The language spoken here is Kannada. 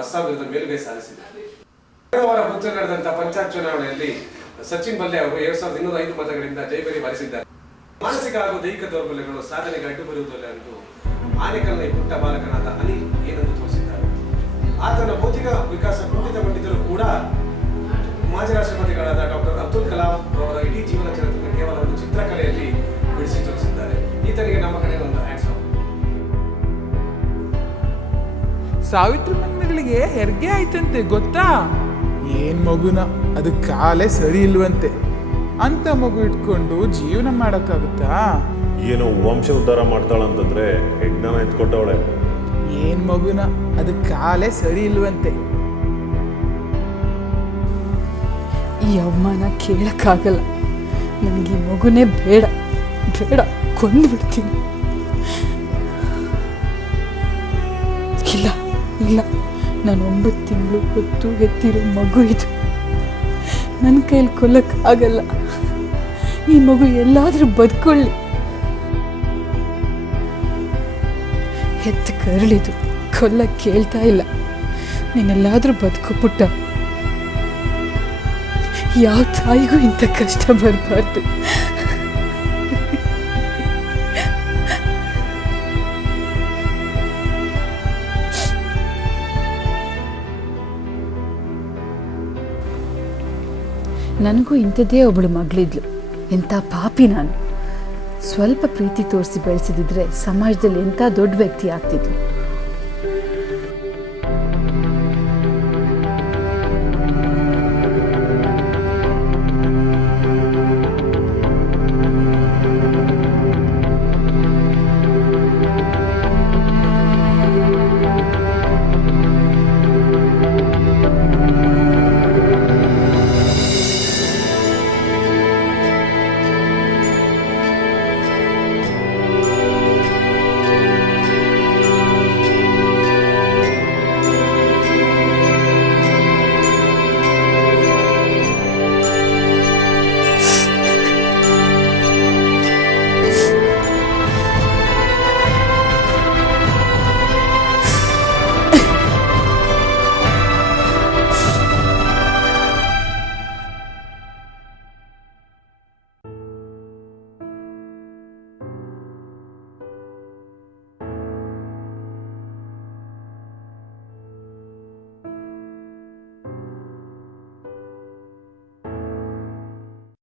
ಅಸ್ಸಾಂ ವಿರುದ್ಧ ಮೇಲುಗೈ ಸಾಧಿಸಿದೆ. ಕಳೆದ ವಾರ ಬುಧವಾರ ನಡೆದಂತಹ ಪಂಚಾಯತ್ ಚುನಾವಣೆಯಲ್ಲಿ ಸಚಿನ್ ಬಲ್ಲೆ ಅವರು 7205 ಮತಗಳಿಂದ ಜಯಭೇರಿ ಬಾರಿಸಿದ್ದಾರೆ. ಮಾನಸಿಕ ಹಾಗೂ ದೈಹಿಕ ದೌರ್ಬಲ್ಯಗಳು ಸಾಧನೆಗೆ ಅಡ್ಡು ಬರುವುದಿಲ್ಲ ಎಂದು ಆನೇಕಲ್ನ ಪುಟ್ಟ ಬಾಲಕನಾದ ಅನಿಲ್ ಏನೆಂದು ತೋರಿಸಿದ್ದಾರೆ. ಆತನ ಭೌತಿಕ ವಿಕಾಸ ಕುಂಠಿತಗೊಂಡಿದ್ದರೂ ಕೂಡ ಮಾಜಿ ರಾಷ್ಟ್ರಪತಿಗಳಾದ ಡಾಕ್ಟರ್ ಅಬ್ದುಲ್ ಕಲಾಂ ಅವರ ಇಡೀ ಜೀವನ ಚರಿತ್ರೆಯನ್ನು ಕೇವಲ ಒಂದು ಚಿತ್ರಕಲೆಯಲ್ಲಿ ಬಿಡಿಸಿ ತೋರಿಸಿದ್ದಾರೆ. ಈತನಿಗೆ ನಮ್ಮ ಕಡೆ ಒಂದು ಹ್ಯಾಂಡ್ಸ್ ಆಫ್. ಸಾವಿತ್ರಿ ಮಕ್ಕಳಿಗೆ ಹೆರಿಗೆ ಆಯ್ತಂತೆ ಗೊತ್ತಾ? ಏನ್ ಮಗುನ, ಅದು ಕಾಲೇ ಸರಿ ಇಲ್ವಂತೆ. ಅಂತ ಮಗು ಇಟ್ಕೊಂಡು ಜೀವನ ಮಾಡಕ್ಕಾಗುತ್ತಾ? ಏನೋ ವಂಶ ಉದ್ಧಾರ ಮಾಡ್ತಾಳಂತಂದ್ರೆ ಯಜ್ಞಾನ ಎತ್ಕೊಟ್ಟವಳೆ. ಏನ್ ಮಗುನ, ಅದು ಕಾಲೇ ಸರಿ ಇಲ್ವಂತೆ. ಈ ಅವಮಾನ ಕೇಳಕ್ಕಾಗಲ್ಲ. ನನಗೆ ಈ ಮಗುನೇ ಬೇಡ ಬೇಡ, ಕೊಂದ್ಬಿಡ್ತೀನಿ. ಇಲ್ಲ ಇಲ್ಲ, ನಾನು 9 ತಿಂಗಳು ಹೊತ್ತು ಎತ್ತಿರೋ ಮಗು ಇದು. ನನ್ನ ಕೈಲಿ ಕೊಲ್ಲಕ್ಕಾಗಲ್ಲ. ಈ ಮಗು ಎಲ್ಲಾದ್ರೂ ಬದುಕೊಳ್ಳಿ. ಹೆತ್ತ ಕರಳಿದು, ಕೊಲ್ಲಕ್ಕೆ ಕೇಳ್ತಾ ಇಲ್ಲ. ನೀನೆಲ್ಲಾದ್ರೂ ಬದುಕೋ ಪುಟ್ಟ. ಯಾವ ತಾಯಿಗೂ ಇಂಥ ಕಷ್ಟ ಬರಬಾರ್ದು. ನನಗೂ ಇಂಥದ್ದೇ ಒಬ್ಬಳು ಮಗಳಿದ್ಲು. ಎಂಥ ಪಾಪಿ ನಾನು. ಸ್ವಲ್ಪ ಪ್ರೀತಿ ತೋರಿಸಿ ಬೆಳೆಸಿದಿದ್ರೆ ಸಮಾಜದಲ್ಲಿ ಎಂಥ ದೊಡ್ಡ ವ್ಯಕ್ತಿ ಆಗ್ತಿದ್ಲು.